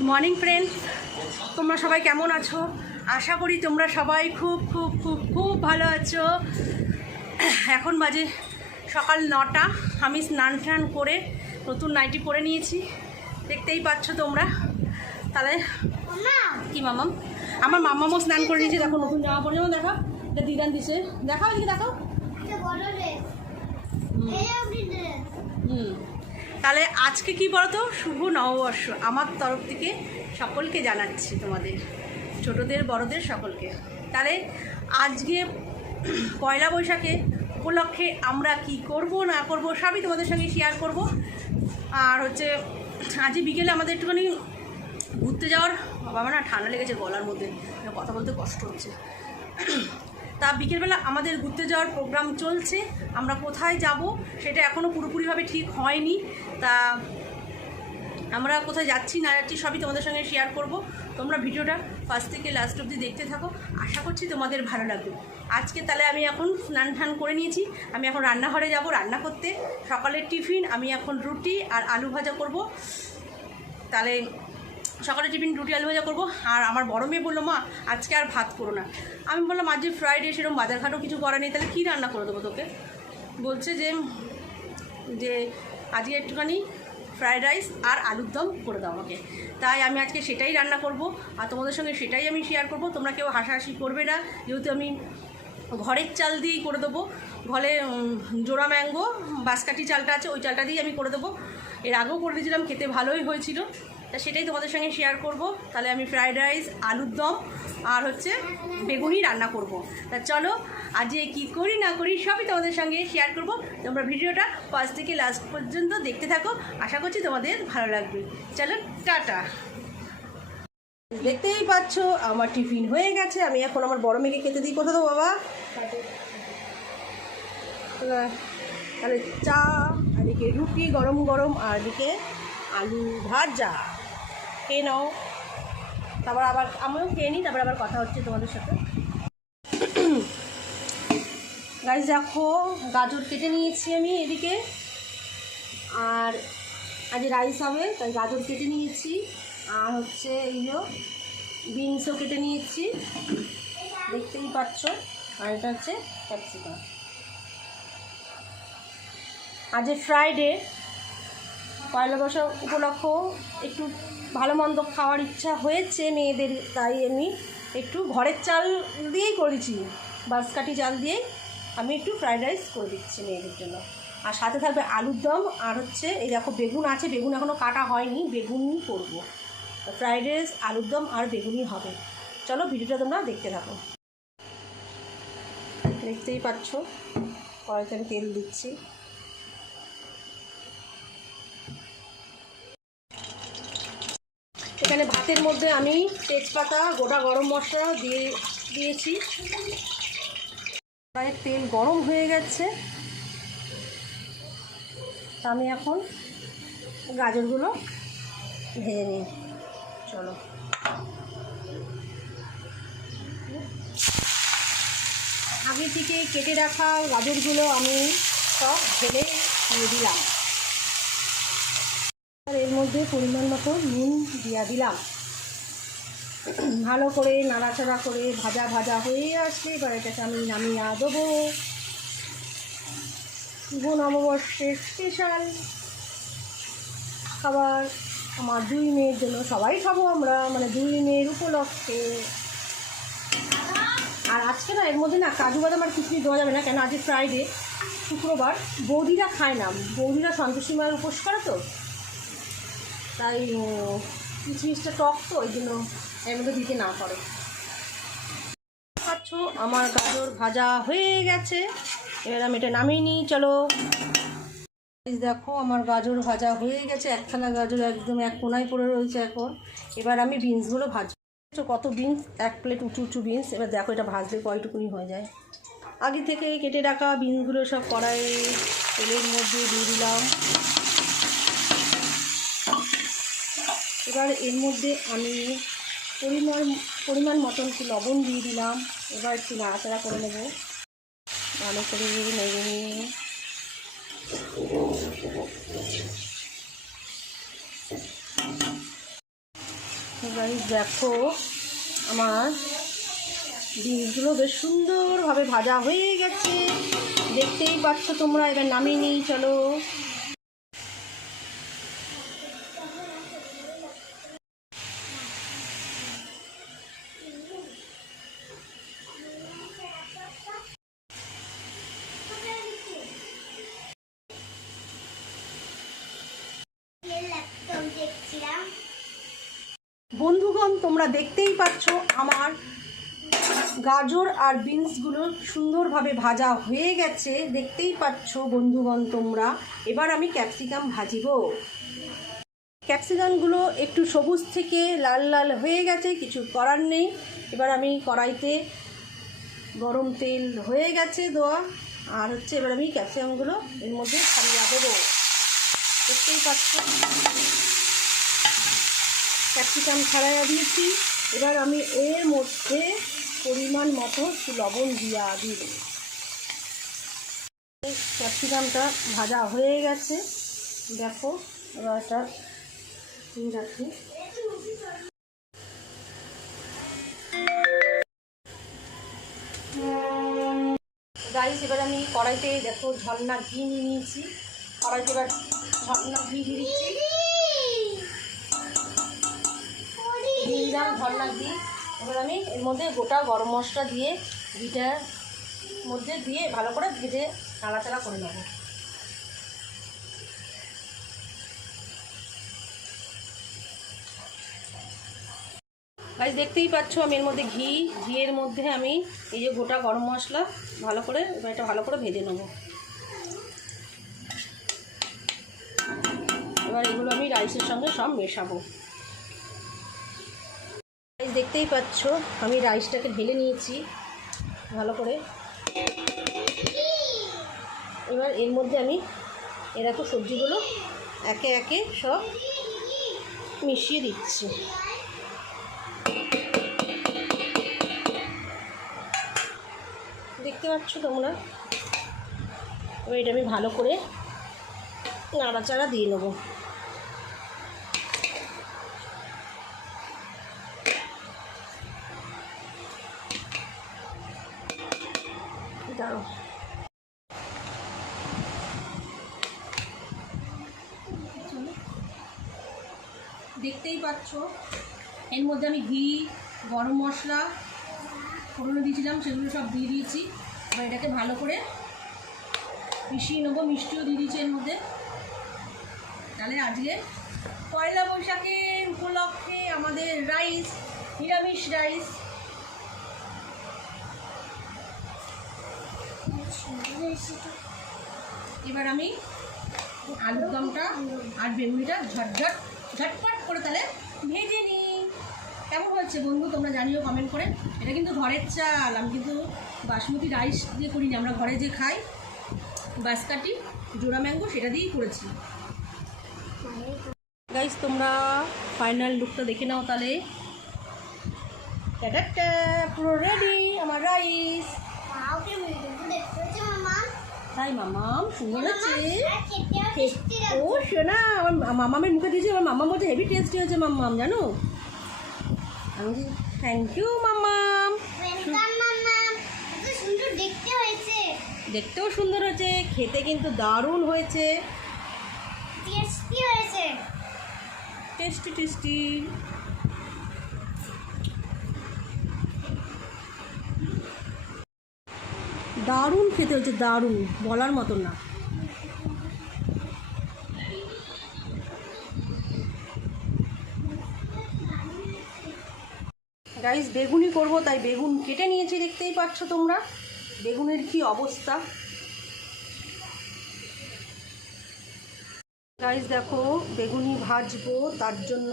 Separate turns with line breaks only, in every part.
Good morning friends তোমরা সবাই কেমন আছো? আশা করি তোমরা সবাই খুব খুব খুব খুব ভালো আছো। এখন বাজে সকাল নটা। আমি স্নান টান করে নতুন নাইটি পরে নিয়েছি। দেখতেই পাচ্ছ তোমরা। তাহলে কি মামাম? আমার মামামও স্নান করে নিয়েছে। দেখো নতুন জামা পরে যেমন দেখো এটা দিদান দিছে। দেখাও এদিকে দেখো হুম। তাহলে আজকে কি বলতো? শুভ নববর্ষ। আমার তরফ থেকে সকলকে জানাচ্ছি তোমাদের, ছোটদের, বড়দের সকলকে। তাহলে আজকে পয়লা বৈশাখে উপলক্ষে আমরা কি করব, না করব, সবই তোমাদের সঙ্গে শেয়ার করব। আর হচ্ছে আজ বিকেলে আমাদের একটুখানি ঘুরতে যাওয়ার, বাবা না ঠান্ডা লেগেছে গলার মধ্যে, কথা বলতে কষ্ট হচ্ছে। তা বিকেলবেলা আমাদের ঘুরতে যাওয়ার প্রোগ্রাম চলছে, আমরা কোথায় যাব সেটা এখনও পুরোপুরিভাবে ঠিক হয়নি। তা আমরা কোথায় যাচ্ছি না যাচ্ছি সবই তোমাদের সঙ্গে শেয়ার করব। তোমরা ভিডিওটা ফার্স্ট থেকে লাস্ট অবধি দেখতে থাকো। আশা করছি তোমাদের ভালো লাগবে। আজকে তাহলে আমি এখন স্নান টান করে নিয়েছি। আমি এখন রান্নাঘরে যাব রান্না করতে। সকালের টিফিন, আমি এখন রুটি আর আলু ভাজা করব। তাহলে সকালে টিফিন, রুটি, আলু ভাজা করব। আর আমার বড় মেয়ে বলল, মা, আজকে আর ভাত করো না। আমি বললাম আজ যে ফ্রাইডে সেরকম বাজারঘাটও কিছু করা নেই, তাহলে কী রান্না করে দেবো তোকে? বলছে যে যে, আজকে একটুখানি ফ্রায়েড রাইস আর আলুর দম করে দাও আমাকে। তাই আমি আজকে সেটাই রান্না করব। আর তোমাদের সঙ্গে সেটাই আমি শেয়ার করব। তোমরা কেউ হাসাহাসি করবে না। যেহেতু আমি ঘরের চাল দিয়েই করে দেবো, ঘরে জোড়া ম্যাঙ্গো, বাঁশকাঠি চালটা আছে, ওই চালটা দিয়েই আমি করে দেবো। এর আগেও করে দিয়েছিলাম, খেতে ভালোই হয়েছিল। তা সেটাই তোমাদের সঙ্গে শেয়ার করব। তাহলে আমি ফ্রায়েড রাইস আলুর দম আর হচ্ছে বেগুনি রান্না করব। তা চলো, আজকে কী করি না করি সবই তোমাদের সঙ্গে শেয়ার করব। তোমরা ভিডিওটা ফার্স্ট থেকে লাস্ট পর্যন্ত দেখতে থাকো। আশা করছি তোমাদের ভালো লাগবে। চলো, টাটা। দেখতেই পাচ্ছ, আমার টিফিন হয়ে গেছে। আমি এখন আমার বড় মেয়েকে খেতে দিই। কোথাও বাবা? তাহলে চা, আর এদিকে রুটি গরম গরম, আর এদিকে আলু ভাজা। খেয়ে নাও। তারপর আবার আমিও খেয়ে নিই, তারপর আবার কথা হচ্ছে তোমাদের সাথে। গাছ দেখো, গাজর কেটে নিয়েছি আমি এদিকে। আর আজ রাইস হবে, তাই গাজর কেটে নিয়েছি। আর হচ্ছে এইগুলো বিনসও কেটে নিয়েছি। দেখতেই পাচ্ছ। আর এটা হচ্ছে ক্যাপসিকাম। আজ ফ্রাইডে পয়লা বৈশাখ উপলক্ষ একটু ভালো মন্দ খাওয়ার ইচ্ছা হয়েছে মেয়েদের, তাই আমি একটু ঘরের চাল দিয়েই করেছি। বাঁশকাঠি চাল দিয়েই আমি একটু ফ্রাইড রাইস করে দিচ্ছি মেয়েদের জন্য। আর সাথে থাকবে আলুর দম, আর হচ্ছে এই দেখো বেগুন আছে, বেগুন এখনও কাটা হয়নি, বেগুনই করব। ফ্রাইড রাইস, আলুর দম আর বেগুনই হবে। চলো ভিডিওটা তোমরা দেখতে থাকো। দেখতেই পাচ্ছ, কড়াইতে আমি তেল দিচ্ছি। এখানে ভাতের মধ্যে আমি তেজপাতা, গোটা গরম মশলা দিয়ে দিয়েছি। কড়াইয়ের তেল গরম হয়ে গেছে। আমি এখন গাজরগুলো ভেজে নিই। চলো। আগে থেকে কেটে রাখা গাজরগুলো আমি সব ঢেলে দিয়ে দিলাম। আর এর মধ্যে পরিমাণ মতো নুন দিয়া দিলাম। ভালো করে নাড়াচাড়া করে ভাজা ভাজা হয়ে আসলে এবার এটাকে আমি নামিয়ে দেবো। শুভ নববর্ষের স্পেশাল খাবার আমার দুই মেয়ের জন্য সবাই খাব আমরা মানে দুই মেয়ের উপলক্ষে। আর আজকে না এর মধ্যে না কাজু বাদাম আর কিছুই দেওয়া যাবে না, কেন আজকে ফ্রাইডে শুক্রবার। বৌদিরা খায় না, বৌদিরা সন্তোষী মায়ের উপোস করে তো। তাই কিচমিচটা টক তো, ওই জন্য এর মধ্যে দিতে না পারে। পাচ্ছ আমার গাজর ভাজা হয়ে গেছে। এবার আমি এটা নামিয়ে নিই, চলো। দেখো, আমার গাজর ভাজা হয়ে গেছে। একখানা গাজর একদম এক কোনায় পড়ে রয়েছে এখন। এবার আমি বিনসগুলো ভাজবো। কত বিনস? এক প্লেট উঁচু উঁচু বিনস। এবার দেখো এটা ভাজলে কয়টুকুনি হয়ে যায়। আগে থেকে কেটে রাখা বিনসগুলো সব কড়াইয়ে তেলের মধ্যে দিয়ে দিলাম। এবার এর মধ্যে আমি পরিমাণ পরিমাণ মতন একটু লবণ দিয়ে দিলাম। এবার একটু নাড়াচাড়া করে নেব। ভালো করে নেড়ে নিয়ে দেখো, আমার ডিমগুলো বেশ সুন্দরভাবে ভাজা হয়ে গেছে। দেখতেই পাচ্ছ তোমরা, এবার নামিয়ে নিই, চলো
দেখছিলাম
বন্ধুগণ তোমরা দেখতেই পাচ্ছ আমার গাজর আর বিনসগুলো সুন্দরভাবে ভাজা হয়ে গেছে। দেখতেই পাচ্ছ বন্ধুগণ তোমরা। এবার আমি ক্যাপসিকাম ভাজিব। ক্যাপসিকামগুলো একটু সবুজ থেকে লাল লাল হয়ে গেছে, কিছু করার নেই। এবার আমি কড়াইতে গরম তেল হয়ে গেছে দেওয়া। আর হচ্ছে এবার আমি ক্যাপসিকামগুলো এর মধ্যে ছাড়িয়ে দেবো। দেখতেই পাচ্ছ? ক্যাপসিকাম ছাড়াইয়া দিয়েছি। এবার আমি এর মধ্যে পরিমাণ মতো লবণ দিয়া দিব ক্যাপসিকামটা ভাজা হয়ে গেছে। দেখো, এবার এটা রাখি। গাইস এবার আমি কড়াইতে দেখো ঝর্ণা ঘি নিয়ে নিয়েছি। কড়াইতে এবার ঝর্ণা ঘি দিয়ে দিচ্ছি। দিয়ে দিলাম ঝর্ণা এবার আমি এর মধ্যে গোটা গরম মশলা দিয়ে ঘিটার মধ্যে দিয়ে ভালো করে ভেজে নাড়াচাড়া করে নেব। গাছ দেখতেই পাচ্ছ আমি এর মধ্যে ঘি, ঘিয়ের মধ্যে আমি এই যে গোটা গরম মশলা ভালো করে এবার এটা ভালো করে ভেজে নেব। এবার এগুলো আমি রাইসের সঙ্গে সব মেশাবো। রাইস দেখতেই পাচ্ছ, আমি রাইসটাকে ঢেলে নিয়েছি, ভালো করে। এবার এর মধ্যে আমি এরকম সবজিগুলো একে একে সব মিশিয়ে দিচ্ছি। দেখতে পাচ্ছ তোমরা? এবার এটা আমি ভালো করে নাড়াচাড়া দিয়ে নেব। দাঁড়ো দেখতেই পাচ্ছ, এর মধ্যে আমি ঘি, গরম মশলা ফোড়নে দিয়েছিলাম, সেগুলো সব দিয়ে দিয়েছি। এবার এটাকে ভালো করে মিশিয়ে নেব, মিষ্টিও দিয়ে দিয়েছি এর মধ্যে। তাহলে আজকে পয়লা বৈশাখের উপলক্ষে আমাদের রাইস নিরামিষ রাইস এবার আমি আলুর দমটা আর বেগুনিটা ঝটঝট ঝটপট করে তাহলে ভেজে নিই। কেমন হচ্ছে বন্ধু? তোমরা জানিও কমেন্ট করে। এটা কিন্তু ঘরের চাল। আমি কিন্তু বাসমতি রাইস দিয়ে করিনি। আমরা ঘরে যে খাই বাসকাটি জোড়া ম্যাঙ্গো সেটা দিয়েই করেছি। গাইস তোমরা ফাইনাল লুকটা দেখে নাও তাহলে। পুরো রেডি আমার রাইস তাই মামাম সুন্দর হচ্ছে
আর
ও শোনা আমার মামামের মুখে দিয়েছি আমার বলছে হেভি টেস্টি হয়েছে মাম্মাম জানো? আমি থ্যাংক ইউ মাম্মাম দেখতেও সুন্দর হয়েছে খেতে কিন্তু দারুণ হয়েছে।
টেস্টি হয়েছে।
টেস্টি টেস্টি দারুণ খেতে হয়েছে দারুণ, বলার মতন না। গাইস বেগুনি করব, তাই বেগুন কেটে নিয়েছি, দেখতেই পাচ্ছ তোমরা। বেগুনের কি অবস্থা। গাইস দেখো বেগুনি ভাজবো, তার জন্য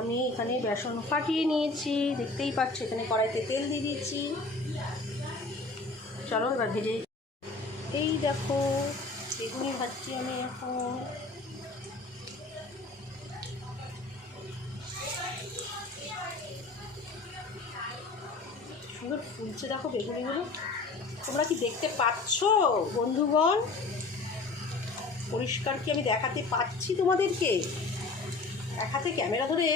আমি এখানে বেসন ফাটিয়ে নিয়েছি, দেখতেই পাচ্ছ, এখানে কড়াইতে তেল দিয়ে দিয়েছি। চলো, এবার ভেজে এই দেখো বেগুনি ভাজছি আমি এখন সুন্দর ফুলছে দেখো বেগুনিগুলো। তোমরা কি দেখতে পাচ্ছ, বন্ধুগণ? পরিষ্কার কি আমি দেখাতে পাচ্ছি তোমাদেরকে? দেখাতে ক্যামেরা ধরে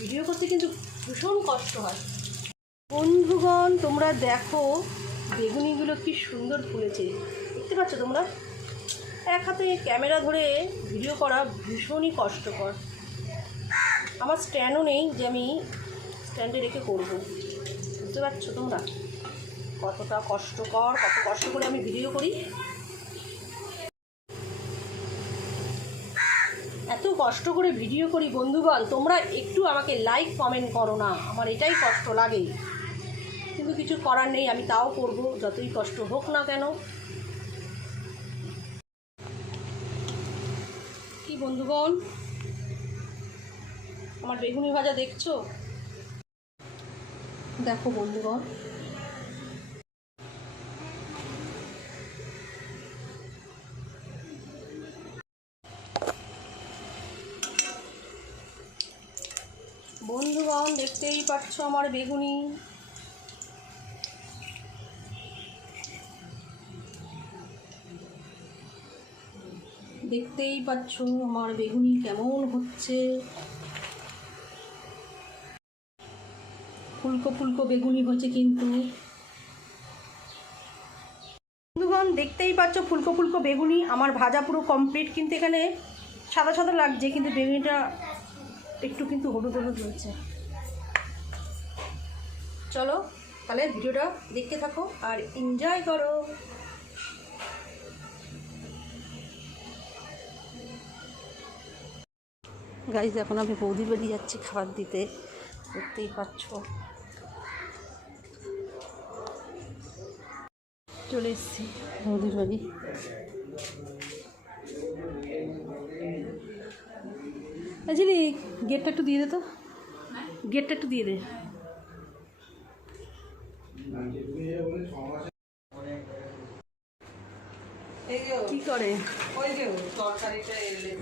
ভিডিও করতে কিন্তু ভীষণ কষ্ট হয়। বন্ধুগণ, তোমরা দেখো বেগুনিগুলো কি সুন্দর ফুলেছে। দেখতে পাচ্ছ তোমরা? এক হাতে ক্যামেরা ধরে ভিডিও করা ভীষণই কষ্টকর। আমার স্ট্যান্ডও নেই যে আমি স্ট্যান্ডে রেখে করব। বুঝতে পারছ তোমরা? কতটা কষ্টকর, কত কষ্ট করে আমি ভিডিও করি। এত কষ্ট করে ভিডিও করি বন্ধুগণ, তোমরা একটু আমাকে লাইক কমেন্ট করো না। আমার এটাই কষ্ট লাগে। কিছু করার নেই, আমি তাও করব, যতই কষ্ট হোক না কেন। কি বন্ধুগণ, আমার বেগুনি ভাজা দেখছ? দেখো বন্ধুগণ। বন্ধুগণ, দেখতেই পাচ্ছ আমার বেগুনি। দেখতেই পাচ্ছ আমার বেগুনি কেমন হচ্ছে। ফুলকো ফুলকো বেগুনি হচ্ছে কিন্তু। বন্ধুগণ, দেখতেই পাচ্ছ ফুলকো ফুলকো বেগুনি আমার ভাজা পুরো কমপ্লিট কিন্তু এখানে সাদা সাদা লাগছে, কিন্তু বেগুনিটা একটু কিন্তু হলুদ হলুদ রয়েছে চলো, তাহলে ভিডিওটা দেখতে থাকো আর এনজয় করো। গাইজ এখন আমি বৌদি বাড়ি যাচ্ছি খাবার দিতে। দেখতেই পাচ্ছ। চলে এসছি বৌদির বাড়ি। অ্যাকচুয়ালি গেটটা একটু দিয়ে দে তো। গেটটা একটু দিয়ে দে। কি করে?
ওই যে তরকারিটা এলে।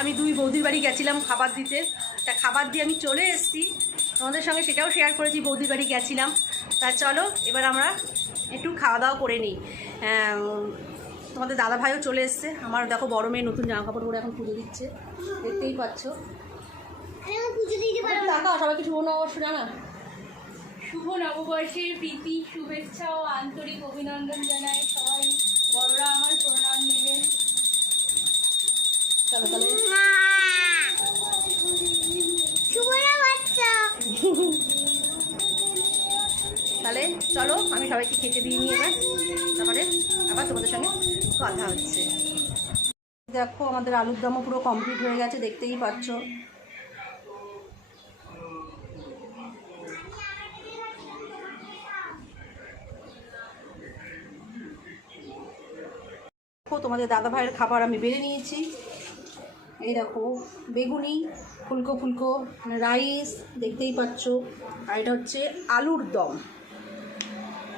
আমি দুই বৌদির বাড়ি গেছিলাম খাবার দিতে। তা খাবার দিয়ে আমি চলে এসেছি। তোমাদের সঙ্গে সেটাও শেয়ার করেছি বৌদির বাড়ি গেছিলাম। তা চলো এবার আমরা একটু খাওয়া দাওয়া করে নিই। তোমাদের দাদা ভাইও চলে এসছে। আমার দেখো বড় মেয়ে নতুন জামা কাপড় পরে এখন পুজো দিচ্ছে। দেখতেই পাচ্ছ।
আরে ও পুজো দিতে পারো না।
টাকা সবাইকে শুভ নববর্ষ জানা।
শুভ নববর্ষের প্রীতি শুভেচ্ছা ও আন্তরিক অভিনন্দন জানাই। সবাই বড়রা আমার প্রণাম নেবেন
চলো তাহলে। তাহলে চলো আমি সবাইকে খেতে দিয়ে নিই এবার। তারপরে আবার তোমাদের সঙ্গে কথা হচ্ছে। দেখো আমাদের আলুর দমও পুরো কমপ্লিট হয়ে গেছে দেখতেই পাচ্ছ। তোমাদের দাদা ভাইয়ের খাবার আমি বেড়ে নিয়েছি। এই দেখো, বেগুনি, ফুলকো ফুলকো রাইস, দেখতেই পাচ্ছ। আর এটা হচ্ছে আলুর দম।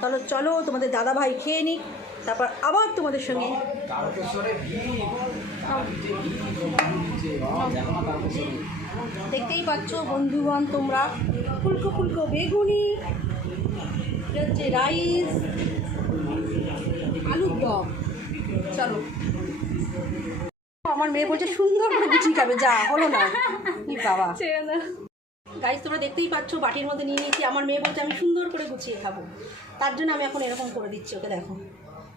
তাহলে চলো তোমাদের দাদা ভাই খেয়ে নিক, তারপর আবার তোমাদের সঙ্গে। দেখতেই পাচ্ছ বন্ধুগণ তোমরা, ফুলকো ফুলকো বেগুনি, এটা হচ্ছে রাইস, আলুর দম। চলো। আমার মেয়ে বলছে সুন্দর করে গুছিয়ে খাবে যা হলো না। কি বাবা। গাইজ তোমরা দেখতেই পাচ্ছ বাটির মধ্যে নিয়ে নিয়েছি। আমার মেয়ে বলছে আমি সুন্দর করে গুছিয়ে খাব। তার জন্য আমি এখন এরকম করে দিচ্ছি ওকে দেখো।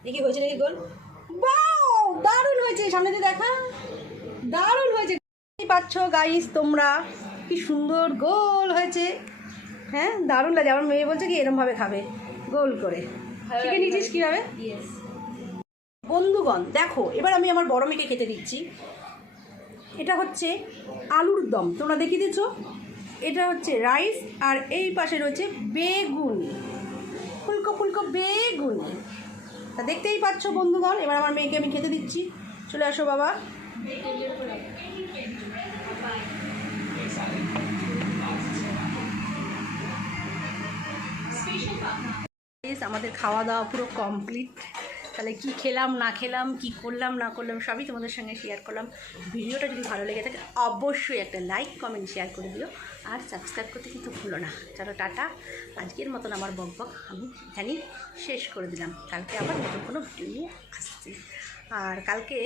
দেখি হয়েছে নাকি গোল? বাও দারুণ হয়েছে সামনে দিয়ে দেখা। দারুণ হয়েছে। পাচ্ছ গাইজ তোমরা কি সুন্দর গোল হয়েছে। হ্যাঁ দারুণ লাগে। আমার মেয়ে বলছে কি এরমভাবে খাবে। গোল করে। শিখে নিয়েছিস কীভাবে?
ইয়েস
বন্ধুগণ, দেখো, এবার আমি আমার বড় মেয়েকে খেতে দিচ্ছি। এটা হচ্ছে আলুর দম। তোমরা দেখিয়ে দিচ্ছ? এটা হচ্ছে রাইস আর এই পাশে রয়েছে বেগুন। ফুলকো ফুলকো বেগুন। তা দেখতেই পাচ্ছ বন্ধুগণ, এবার আমার মেয়েকে আমি খেতে দিচ্ছি। চলে আসো বাবা। আমাদের খাওয়া দাওয়া পুরো কমপ্লিট তাহলে কি খেলাম, না খেলাম, কি করলাম, না করলাম, সবই তোমাদের সঙ্গে শেয়ার করলাম। ভিডিওটা যদি ভালো লেগে থাকে, অবশ্যই একটা লাইক কমেন্ট শেয়ার করে দিও। আর সাবস্ক্রাইব করতে কিন্তু ভুলো না। চলো টাটা। আজকের মতন আমার বক বক আমি এখানেই শেষ করে দিলাম। কালকে আবার নতুন কোনো ভিডিও নিয়ে আসছি। আর কালকে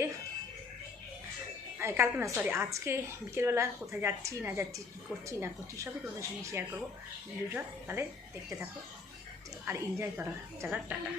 কালকে না সরি আজকে বিকেলবেলা কোথায় যাচ্ছি, না যাচ্ছি, কী করছি, না করছি, সবই তোমাদের সঙ্গে শেয়ার করব। ভিডিওটা তাহলে দেখতে থাকো। আর এনজয় করো। চলো, টাটা।